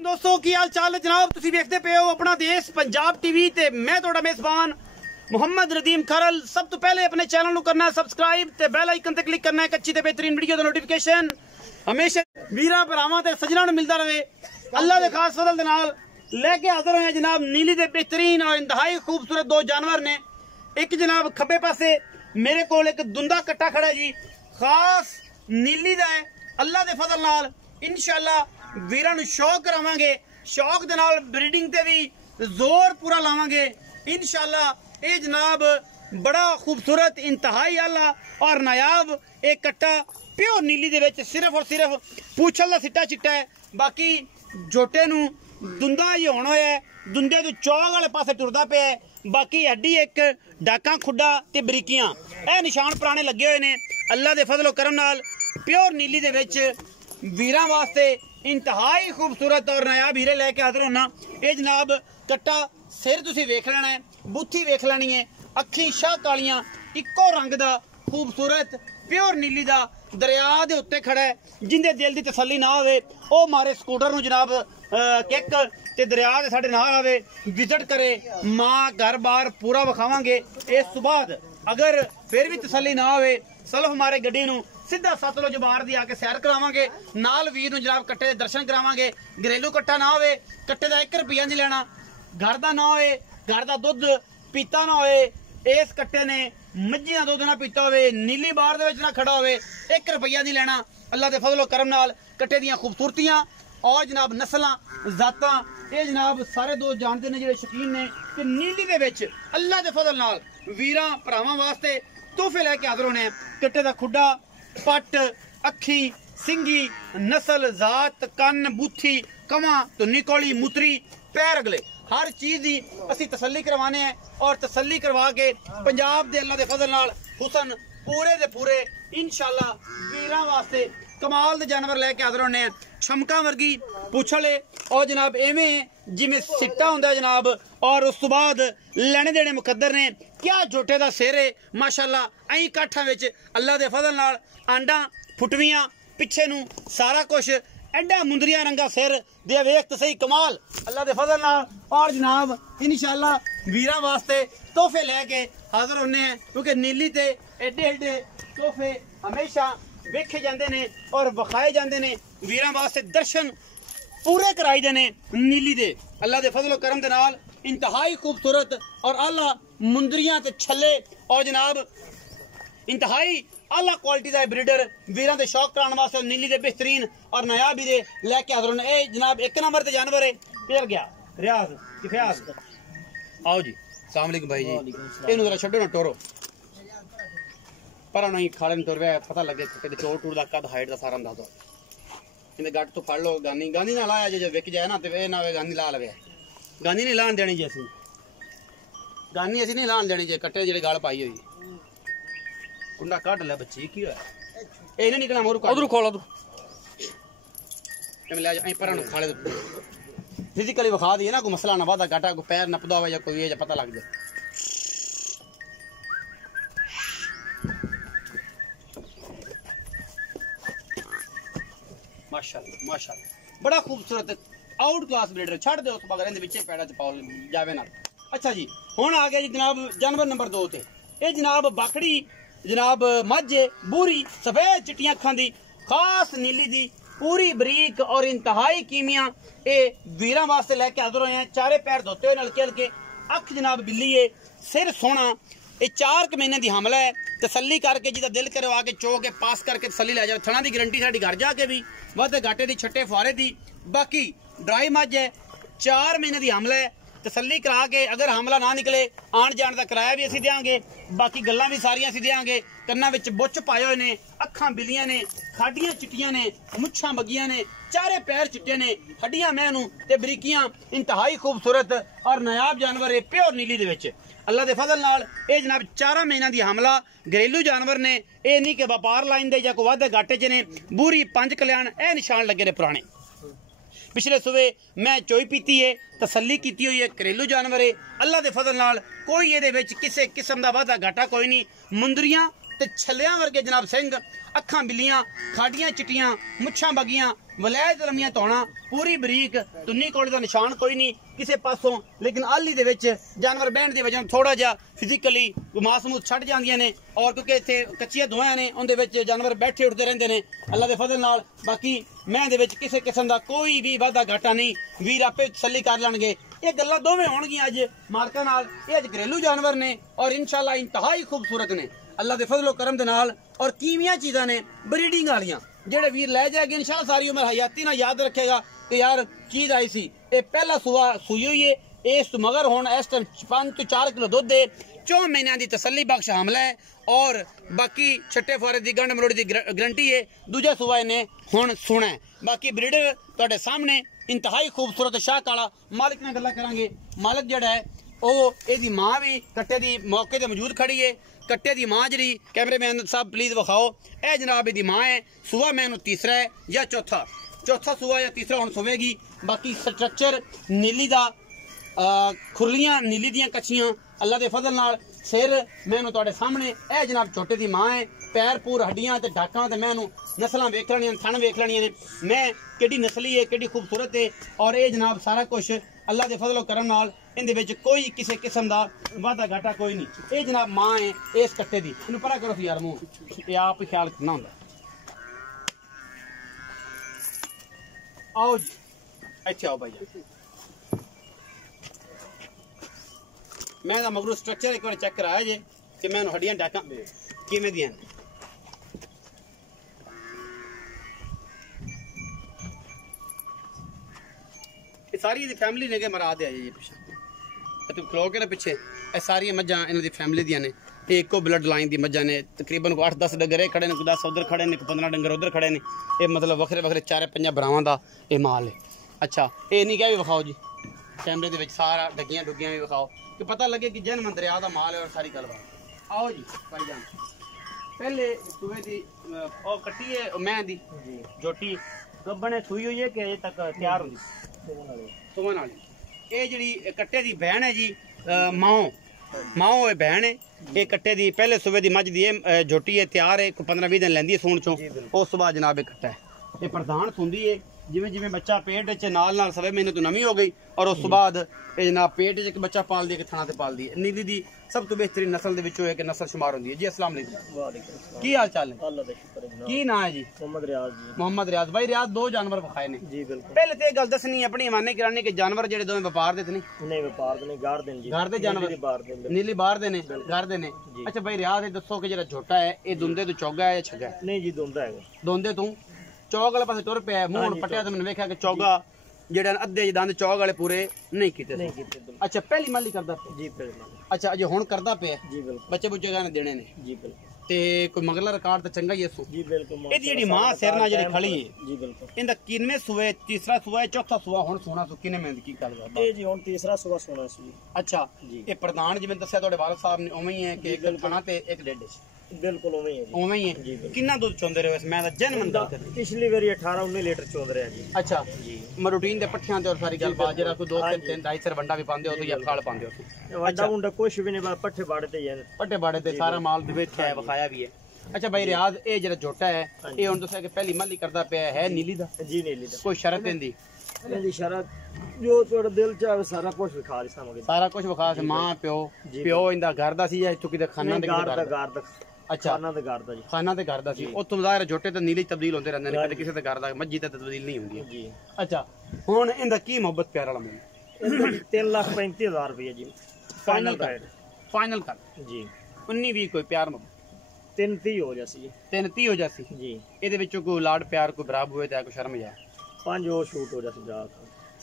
दोस्तों की हाल चाल है जनाब, तुसी देखते पे हो अपना देश पंजाब टीवी ते मैं थोड़ा मेजबान मुहम्मद रदीम खरल। सब तो पहले अपने चैनल को करना है सब्सक्राइब ते बेल आइकन ते क्लिक करना है अच्छी ते बेहतरीन वीडियो दा नोटिफिकेशन हमेशा वीरा भरावां ते सजणा नूं मिलदा रहे। अल्लाह दे खास फजल दे नाल लेके हाजिर होए जनाब नीली दे बेहतरीन और इंतहाई खूबसूरत दो जानवर ने। एक जनाब खब्बे पासे मेरे कोल एक दुंदा कट्टा खड़ा जी, खास नीली दा है। अल्लाह दे फजल नाल इंशाअल्लाह वीरां नूं शौक करावांगे, शौक दे नाल ब्रीडिंग ते भी जोर पूरा लावांगे इंशाअल्लाह। ये जनाब बड़ा खूबसूरत इंतहाई आला और नायाब एक कट्टा प्योर नीली दे विच सिर्फ और सिर्फ पूछल दा सिट्टा चिट्टा है, बाकी जोटे नूं दुंदा ही होना है, दुंदे तो चौक वाले पासे टुरदा पे है। बाकी हड्डी एक डाका खुड्डा ते बरीकियां ए निशान पुराने लगे हुए ने। अल्लाह दे फजलो करम नाल प्योर नीली दे विच वीरां वास्ते इंतहाई खूबसूरत और नायाब हीरे लैके हाजिर होना। ये जनाब कट्टा सिर तुसी वेख लेना है, बुत्थी वेख लेनी है, अखी शाह कालियां इको रंग दा खूबसूरत प्योर नीली दा दरिया दे उत्ते खड़ा है। जिंदे दिल दी तसल्ली ना होवे ओ मारे स्कूटर नूं जनाब किक ते दरिया दे साडे नाल आवे, विजिट करे, मां घर बार पूरा विखावांगे। इस तो बाद अगर फिर भी तसल्ली ना होवे सलफ मारे गड्डी नूं सीधा सतलुज बार दी आके सैर करावांगे, नाल वीर नूं जनाब कट्टे दे दर्शन करावांगे। घरेलू कट्टा ना होवे, कट्टे दा 1 रुपया नहीं लेना, घर दा ना होए, घर दा दुध पीता ना होए, इस कट्टे ने मज्जी दा दुध ना पीता होवे, नीली बार दे विच ना खड़ा होवे, 1 रुपया नहीं लेना। अल्लाह दे फजलो करम नाल कट्टे दियां खूबसूरतियां और जनाब नस्लां जातां ये जनाब सारे दोस्त जानते ने जिहड़े शकीन ने कि नीली दे विच अल्लाह दे फजल नाल वीरां भरावां वास्ते तोहफे लैके हाजिर होने। कट्टे दा खुड्डा, पट, अखी, सिंगी, नस्ल, जात, कन्न, बूथी, कमा, धुन्नी कोली, मुतरी, पैर अगले हर चीज की असी तसल्ली करवाने हैं और तसल्ली करवा के पंजाब दे अल्लाह दे फजल नाल हुसन पूरे दे पूरे इंशाअल्लाह वीरां वास्ते कमाल दे जानवर लैके हाजिर होने हैं। छमका वर्गी पुछले और जनाब एवें जिमें सिट्टा हुंदा जनाब, और उस तो बाद लैने देने मुकद्दर ने। क्या जोटे दा सिर है माशाअल्लाह, ऐं काठा विच अल्लाह दे फजल नाल आंडा फुटवियां पिछे नूं सारा कुछ एडा मुंदरिया रंगा सिर दे वेख तो सही कमाल अल्लाह दे फजल नाल। और जनाब इंशाअल्लाह वीरां वास्ते तोहफे लैके हाजिर होने हैं, क्योंकि नीली ते एडे एडे तोहफे हमेशा वेखे जाते ने और विखाए जाते ने। वीरां वास्ते दर्शन पूरे कराई देने नीली दे अल्लाह दे फजलो करम दे नाल इंतहाई खूबसूरत और आला मुंदरियां ते छल्ले और जनाब इंतहाई आला क्वालिटी दा ब्रीडर वीरां दे शौक कराने वास्ते नीली दे बेहतरीन और नायाब हीरे लैके हाजिर होने। ए जनाब 1 नंबर ते जानवर है, फिर गया रियाज किफियाज। आओ जी, अस्सलाम वालेकुम भाई जी। इहनूं जरा छड्डो ना, टोरो पर नहीं खाले में तुर पता लगे कि चोर टूर का कद हाइट का सारा अंदाजा दो। इन्हें गट तो फड़ लो, गानी गानी ना लाया जो विक जाए ना तो ये ना गानी ला लवे। गानी नहीं लान देनी जी, असी गानी असी नहीं लान देनी जी। कट्टे जी गल पाई हुई कुंडा कट लिया बच्ची की होया ये नहीं निकलना मोर उधर खोल उधर ले जा पर खाले फिजिकली विखा दी ना, कोई मसला ना वादा घाटा कोई पैर नपदा हो या कोई ये पता लग जाए। माशाअल्लाह माशाअल्लाह बड़ा खूबसूरत आउट क्लास ब्रीडर छड़ दे उस बगैर इहदे विच पैड़ा च पाओ जावे ना। अच्छा जी, हुण आ गया जी जनाब जानवर नंबर 2 ते। ये जनाब बाकड़ी जनाब मझ बूरी सफेद चिट्टियां अखां दी खास नीली दी पूरी बरीक और इंतहाई कीमियां ये वीरां वास्ते लैके हाजिर होए हैं। चारे पैर धोते हुए हल्के हल्के, अख जनाब बिल्ली है, सिर सोना। ये 4 महीने की हमला है, तसल्ली करके जिदा दिल करे आके चो के पास करके तसल्ली लै जाए। थणा की गारंटी साडी घर जाके भी वादे घाटे की छट्टे फुआरे दी। बाकी ड्राई मझ है, 4 महीने की हमला है, तसल्ली करा के अगर हमला ना निकले आन जान का किराया भी असीं देंगे, बाकी गल्लां भी सारियां असीं देंगे। कन्नां विच बुच्च पाए हुए ने, अखां बिलियां ने, खाडियां चिट्टियां ने, मुच्छां बगियां ने, चारे पैर चिट्टे ने, हड्डियां मैनू ते बरीकियां इंतहाई खूबसूरत और नायाब जानवर है प्योर नीली दे विच अल्लाह दे फजल नाल। ये जनाब 4 महीनों की हमला घरेलू जानवर ने, ये नहीं कि व्यापार लाइन दे या कोई वादे घाटे च ने। बूरी 5 कल्याण ए निशान लगे ने पुराने। पिछले सुबह मैं चोई पीती है, तसल्ली की हुई है, घरेलू जानवर है अल्लाह दे फजल नाल। कोई ये किसी किस्म का वादा घाटा कोई नहीं। मुंदरियां ते छल्लियां वर्गे जनाब सिंह, अखां बिल्लियां, खाडियां चिट्टियां, मुच्छां बगियां, वलैयत लमिया धोना पूरी बरीक तुन्नी कोले दा निशान कोई नहीं किसी पासों लेकिन आली दे विच जानवर बहन दी वजह थोड़ा जा फिजिकली मासूमूत छड़ जांदियां ने और क्योंकि इत्थे कच्चियां दोआं ने उंदे विच जानवर बैठे उठते रहंदे ने अल्लाह दे फजल नाल बाकी मैं दे विच किसी किस्म दा कोई भी वाधा घाटा नहीं वीर आपे तसल्ली कर लैणगे ये गल्लां दोवें होणगियां अज मालकां नाल ये अज घरेलू जानवर ने और इंशाअल्लाह इंतहाई खूबसूरत ने अल्लाह दे फजलो करम दे नाल और कीमिया चीज़ां ने ब्रीडिंग वालियां जेड़े वीर लै जाएगी इंशाअल्लाह सारी उम्र हयाती ना याद रखेगा कि यार चीज़ आई सी ये पहला सुआ सूई हुई है इस मगर हुण इस टाइम 5 तो 4 किलो दुध है 4 महीनों की तसल्ली बख्श हमला है और बाकी छट्टे फुआरे की गंढ मरोड़ी की गारंटी है दूजा सुआ इन्हें हुण सुना है बाकी ब्रीडर तुहाडे सामने इंतहाई खूबसूरत शाह काला मालिक नाल गल्लां करांगे मालिक जिहड़ा है ਉਹ ਇਹਦੀ ਮਾਂ भी कट्टे की मौके पर मौजूद खड़ी है कट्टे की मां जी कैमरे मैन साहब प्लीज विखाओ यह जनाब ਇਹਦੀ मां है सुबह मैनू तीसरा है या चौथा सुबह या तीसरा हुण सुवेगी बाकी स्ट्रक्चर नीली दा खुरलियां नीली दियां कच्चियां अल्लाह दे फजल नाल सिर मैनू तुहाडे सामने यह जनाब छोटे की मां है पैर पूर हड्डियां ते डाकां ते मैनू नस्लां वेख लैणियां थण वेख लैणियां ने मैं किहड़ी नस्ली है किहड़ी खूबसूरत है और ये जनाब सारा कुछ अल्लाह दे फजलो करम नाल इहदे विच कोई किसी किस्म का वाधा घाटा कोई नहीं ये जनाब मां है इस कट्टे की इन्हूं परा करो यार मूंह ये आप ही ख्याल करना हुंदा आओ जी इत्थे आओ भाई मैं मगरू स्ट्रक्चर एक बार चेक कराया जे कि मैं हड्डियां डाकां किवें दियां सारी फैमिली ने के मरा दे जी पिछे तू खलो के ना पिछे ये सारी मझां इन्हां दी फैमिली दियां ने एको ब्लड लाइन दी मझां ने तकरीबन 8-10 डंगर खड़े ने 10 उधर खड़े ने 15 डंगर उधर खड़े ने ये मतलब वखरे वखरे 4-5 भरावां दा ये माल है अच्छा ये नहीं क्या भी विखाओ जी कैमरे दे विच सारा डगियां डुगियां भी विखाओ कि पता लगे कि जन दरिया दा माल है और सारी गलबात आओ जी भाईजान पहले सुबह दी और कट्टी है मैं दी जोटी गब्बन सुई हुई है कि अजे तक तैयार होंदी सुमन वाली ये जी कट्टे की बहन है जी माओ ये बहन है ये कट्टे की पहले सुबह की मझ दी झोटी है तैयार है 15-20 दिन लैंदी है सूण चों उस बाद जनाब ये कट्टा है ये प्रधान सुंदी है जिमें जिमें बच्चा पेट च नाल सवे महीने तो नवी हो गई और उस बाद ये जनाब पेट च बच्चा पाल दी थाना ते पाल दी है नीली दी सब तो बेहतरीन नस्ल दे विचों एक नस्ल शुमार होंदी है जी अस्सलाम वालेकुम की हाल चाल है अल्लाह दा शुक्र है की नाम है जी मोहम्मद रियाज भाई रियाज 2 जानवर विखाए ने जी बिल्कुल पहले ते गल दसनी अपनी ईमानी करानी कि जानवर जेडे दोवें व्यापार दे नहीं व्यापार दे नहीं गार दे जी घर दे जानवर नीली बाहर दे ने घर दे ने अच्छा भाई रियाज ये दसो कि जेड़ा छोटा है ये दुंदे तो चौगा है या छगा है नहीं जी दुंदा है दोंदे तू चौक वाले पासे टुर पिया मूंह पटिया तो मैंने वेख्या कि चौगा जेड़ा अद्धे दंद चौक वाले पूरे नहीं कीते अच्छा पहली माली करदा जी पहली अच्छा अजे हुण करदा पे जी बिल्कुल बच्चे बुच्चे गाने देने ने जी बिल्कुल ते कोई मगला रिकॉर्ड तो चंगा ही है सु जी बिल्कुल एदी जेडी मां सिरना जेडी खड़ी है जी बिल्कुल इंदा किनवे सुवे तीसरा सुवा है चौथा सुवा हुण सोना सु किने में की गल करदा ए जी हुण तीसरा सुवा सोना सु अच्छा जी ये प्रधान जिवें दस्सिया ਤੁਹਾਡੇ वालिद साहब ने उवें ही है कि एक खाना ते एक डेढ़ बिल्कुल उवें ही है उवें ही है कितना दूध चोंदे रहे हो इस मैं दा जन मन गल कर पिछली बारी 18-19 लीटर चोंद रहा जी अच्छा जी मैं रूटीन दे पट्ठियां ते और सारी गल बात जेड़ा कोई 2-3 ढाई सर वंडा भी पांदे हो तो या खाल पांदे हो वड्डा मुंडा कुछ भी नहीं पट्ठे बाड़े ते ही पट्ठे बाड़े ते सारा माल दे बैठा है विखाया भी है अच्छा भाई रियाज ये जेड़ा छोटा है ये हुण तुसा कि पहली माली करदा पे है नीली दा जी नीली दा कोई शर्त इंदी जी शरत जो थोड़ा दिल चाहे सारा कुछ विखा दी सामग्री सारा कुछ विखा से मां प्यो इंदा घर दा सी या इत्थों किते खाना दे घर दा अच्छा खाना ते घर दा जी खाना ते घर दा सी उत्थों ज़ाहिर छोटे ते नीली तब्दील होंदे रहंदे ने कदे किसी ते घर दा मज्जी ते तब्दील नहीं हुंदी जी अच्छा हुण इंदा की मोहब्बत प्यार वाला मुल 3,35,000 रुपया जी फाइनल कर जी 19-20 कोई प्यार मोहब्बत 330 हो जासी 330 हो जासी जी ਇਹਦੇ ਵਿੱਚੋਂ ਕੋਈ ਲਾਡ ਪਿਆਰ ਕੋਈ ਬਰਾਬ ਹੋਏ ਤਾਂ ਕੋਈ ਸ਼ਰਮ ਜਾ 5 और शूट हो जासी जा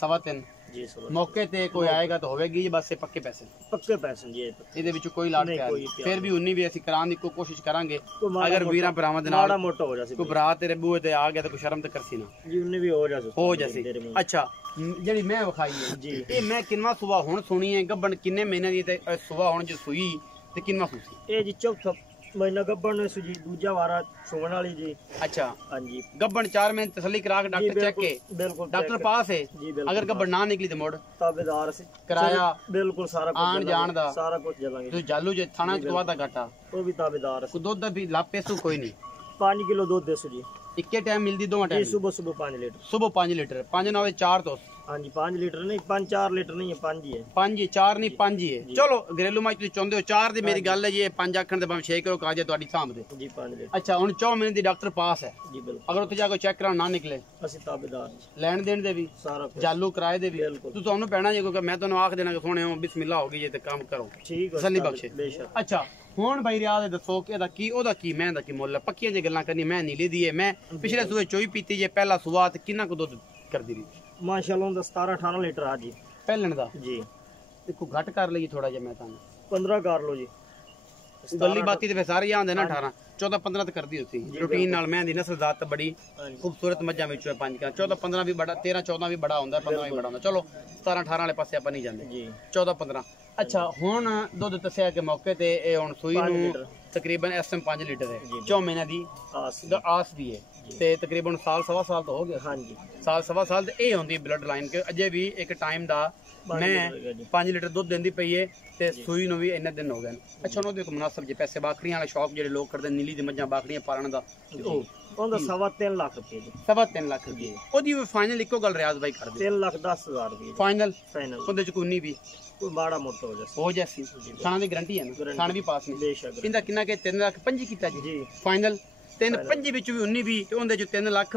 3.25 जी सब मौके ते कोई आएगा तो होवेगी बस ये पक्के पैसे पक्के पैसे जी ਇਹਦੇ ਵਿੱਚ ਕੋਈ ਲਾਡ नहीं, ਪਿਆਰ कोई ਨਹੀਂ। प्यार ਫਿਰ ਵੀ 19 ਵੀ ਅਸੀਂ ਕਰਾਂ ਦੀ ਕੋਸ਼ਿਸ਼ ਕਰਾਂਗੇ माड़ा अगर मोटा- ਵੀਰਾਂ ਭਰਾਵਾਂ ਦੇ माड़ा ਨਾਲ मोटा हो जासी ਕੋਈ ਭਰਾ ਤੇਰੇ ਬੂਹੇ ਤੇ ਆ ਗਿਆ ਤਾਂ ਕੋਈ ਸ਼ਰਮ ਤੇ ਕਰਸੀ ਨਾ जी उन्हें भी हो जासी ਹੋ ਜਾਸੀ ਅੱਛਾ ਜਿਹੜੀ ਮੈਂ ਵਿਖਾਈ ਹੈ जी ਇਹ ਮੈਂ ਕਿੰਨਾ ਸੁਬਾ ਹੁਣ ਸੁਣੀ ਹੈ ਗੱਬਣ ਕਿੰਨੇ ਮਹੀਨੇ ਦੀ ਤੇ ਸੁਬਾ ਹੁਣ ਜੇ ਸੂਈ ਤੇ ਕਿੰਨਾ ਸੂਸੀ ये जी चौथा महीना गब्बन ने जी दूजा वारा सुमन वाली जी अच्छा हाँ जी ਗੱਬਣ 4 ਮਹੀਨੇ ਤਸੱਲੀ ਕਰਾ ਕੇ ਡਾਕਟਰ ਚੈੱਕ के बिल्कुल डॉक्टर पास है जी बिल्कुल अगर ਗੱਬਣ ना निकली तो मोड़ ताबेदार से किराया बिल्कुल सारा कुछ आन जलांगे, जान दा। सारा कुछ जलांगे तू जालू जे थाना च वादा घाटा वो भी ताबेदार को दुध भी लापे सु कोई नहीं 5 किलो दूध दे सु जी इक्के टाइम मिलती दोवां ये टाइम सुबह सुबह 5 लीटर। सुबह 5 लीटर 5 9 4 तो हाँ जी 5 लीटर नहीं 5-4 लीटर नहीं है 5 ही है। 5 ही 4 नहीं 5 ही है। चलो घरेलू मज तुसीं चाहुंदे हो 4 दी मेरी गल है जी 5 आखण दे भाਵੇਂ 6 किलो काज है तुहाडी साहब दे जी 5 लीटर। अच्छा हुन 4 महीने दी डॉक्टर पास है जी बिल्कुल। अगर उत्थे जाके चेक कराउण ना निकले ਅਸੀਂ ਤਾਬੇਦਾਰ ਲੈਣ ਦੇਣ ਦੇ ਵੀ ਸਾਰਾ ਕੁਝ ਜਾਲੂ ਕਿਰਾਏ ਦੇ ਵੀ ਬਿਲਕੁਲ। ਤੂੰ ਤੁਹਾਨੂੰ ਪੈਣਾ ਜੇ ਕਿਉਂਕਿ ਮੈਂ ਤੁਹਾਨੂੰ ਆਖ ਦੇਣਾ ਕਿ ਸੋਹਣੇ ਹੋ ਬਿਸਮਿਲ੍ਲਾ ਹੋ ਗਈ ਜੇ ਤੇ ਕੰਮ ਕਰੋ ਠੀਕ ਹੈ ਤਸੱਲੀ ਬਖਸ਼ੇ। ਬੇਸ਼ੱਕ। ਅੱਛਾ ਹੁਣ ਬਾਈ ਰਿਆਜ਼ ਇਹ ਦੱਸੋ ਕਿ ਇਹਦਾ ਕੀ ਉਹਦਾ ਕੀ ਮੈਂ ਦਾ ਕੀ ਮੁੱਲ ਹੈ ਪੱਕੀਆਂ ਜੇ ਗੱਲਾਂ ਕਰਨੀ ਮੈਂ ਨੀਲੀ ਦੀ ਹੈ ਮੈਂ ਪਿਛਲੇ ਸੂਏ ਚੋਈ ਪੀਤੀ ਜੇ ਪਹਿਲਾ ਸੂਆ ਤੇ ਕਿੰਨਾ ਕੁ ਦੁੱਧ ਕਰਦੀ ਰਹੀ ਮਾਸ਼ਾਅੱਲਾ ਦਾ 17-18 ਲੀਟਰ ਆ ਜੀ। ਪਹਿਲਣ ਦਾ ਜੀ ਦੇਖੋ ਘੱਟ ਕਰ ਲਈ ਥੋੜਾ ਜਿਹਾ ਮੈਂ ਤੁਹਾਨੂੰ 15 ਕਰ ਲਓ ਜੀ। ਗੱਲੀ ਬਾਤੀ ਤੇ ਫੇ ਸਾਰੇ ਆਂਦੇ ਨਾ 18 14 15 ਤੇ ਕਰਦੀ ਹੁੰਦੀ ਰੂਟੀਨ ਨਾਲ ਮੈਂ ਦੀ ਨਸਲ ਜ਼ਾਤ ਬੜੀ ਖੂਬਸੂਰਤ ਮੱਝਾਂ ਵਿੱਚੋਂ ਹੈ 5 14 15 ਵੀ ਬੜਾ 13 14 ਵੀ ਬੜਾ ਹੁੰਦਾ 15 ਵੀ ਬੜਾ ਹੁੰਦਾ ਚਲੋ 17 18 ਵਾਲੇ ਪਾਸੇ ਆਪਾਂ ਨਹੀਂ ਜਾਂਦੇ ਜੀ 14 15 ਅੱਛਾ ਹੁਣ ਦੁੱਧ ਦੱਸਿਆ ਕਿ ਮੌਕੇ ਤੇ ਇਹ ਹੁਣ ਸੂਈ ਨੂੰ ਤਕਰੀਬਨ ਇਸ ਟਾਈਮ 5 ਲੀਟਰ ਹੈ 4 ਮਹੀਨਿਆਂ ਦੀ ਆਸ ਦੀ ਹੈ ਤੇ ਤਕਰੀਬਨ ਸਾਲ ਸਵਾ ਸਾਲ ਤੋਂ ਹੋ ਗਿਆ ਹਾਂਜੀ ਸਾਲ ਸਵਾ ਸਾਲ ਤੇ ਇਹ ਹੁੰਦੀ ਬਲੱਡ ਲਾਈਨ ਕਿ ਅਜੇ ਵੀ ਇੱਕ ਟਾਈਮ ਦਾ ਮੈਂ 5 ਲੀਟਰ ਦੁੱਧ ਦਿੰਦੀ ਪਈ ਏ ਤੇ ਸੂਈ ਨੂੰ ਵੀ ਇੰਨੇ ਦਿਨ ਹੋ ਗਏ ਅੱਛਾ ਉਹਦੇ ਇੱਕ ਮੁਨਾਸਬ ਜੇ ਪੈਸੇ ਬਾਖੜੀਆਂ ਵਾਲਾ ਸ਼ੌਕ ਜਿਹੜੇ ਲੋਕ ਕਰਦੇ ਨੀਲੀ ਦੀ ਮੱਝਾਂ ਬਾਖੜੀਆਂ ਪਾਲਣ ਦਾ ਉਹ ਉਹਦਾ 3.5 ਲੱਖ ਰੁਪਏ ਜੀ। 3.5 ਲੱਖ ਦੀ ਉਹਦੀ ਫਾਈਨਲ ਇੱਕੋ ਗੱਲ ਰਿਆਜ਼ ਬਾਈ ਕਰਦੇ 3,10,000 ਰੁਪਏ ਫਾਈਨਲ ਫਾਈਨਲ। ਉਹਦੇ ਚ ਕੋਈ ਨਹੀਂ ਵੀ ਕੋਈ ਮਾੜਾ ਮੋਟਾ ਹੋ ਜਾਏ ਹੋ ਜਾਸੀ ਖਾਣਾ ਦੀ ਗਾਰੰਟੀ ਹੈ ਨਾ ਖਾਣ ਵੀ ਪਾਸ ਨਹੀਂ ਬੇਸ਼ੱਕ। ਇਹਦਾ ਕਿੰਨਾ ਕਿ 3 ਲੱਖ 5 ਕੀਤਾ ਜੀ ਜੀ ਫਾਈਨਲ 3 5 ਵਿੱਚ ਵੀ 19 ਵੀ ਤੇ ਉਹਦੇ ਚ 3 ਲੱਖ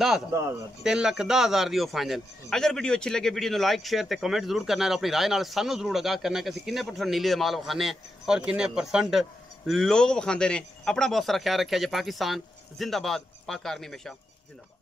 10,000 3 ਲੱਖ 10,000 ਦੀ ਉਹ ਫਾਈਨਲ ਅਗਰ ਵੀਡੀਓ ਅੱਛੀ ਲੱਗੇ ਵੀਡੀਓ ਨੂੰ ਲਾਈਕ ਸ਼ੇਅਰ ਤੇ ਕਮੈਂਟ ਜ਼ਰੂਰ ਕਰਨਾ ਔਰ ਆਪਣੀ ਰਾਏ ਨਾਲ ਸਾਨੂੰ ਜ਼ਰੂਰ ਆਗਾਹ ਕਰਨਾ ਕਿ ਅਸੀਂ ਕਿੰਨੇ % ਨੀਲੇ ਦੇ ਮਾਲ ਵਿਖਾਣੇ ਆ ਔਰ ਕਿੰਨੇ % ਲੋਕ ਵਿਖਾਉਂਦੇ ਨੇ ਆਪਣਾ ਬਹੁਤ ਸਾਰਾ ਖਿਆਲ ਰੱਖਿਆ ਜੇ ਪਾਕਿਸਤਾਨ ਜ਼ਿੰਦਾਬਾਦ ਪਾਕ ਆਰਮੀ ਹਮੇਸ਼ਾ ਜ਼ਿੰਦਾਬਾਦ।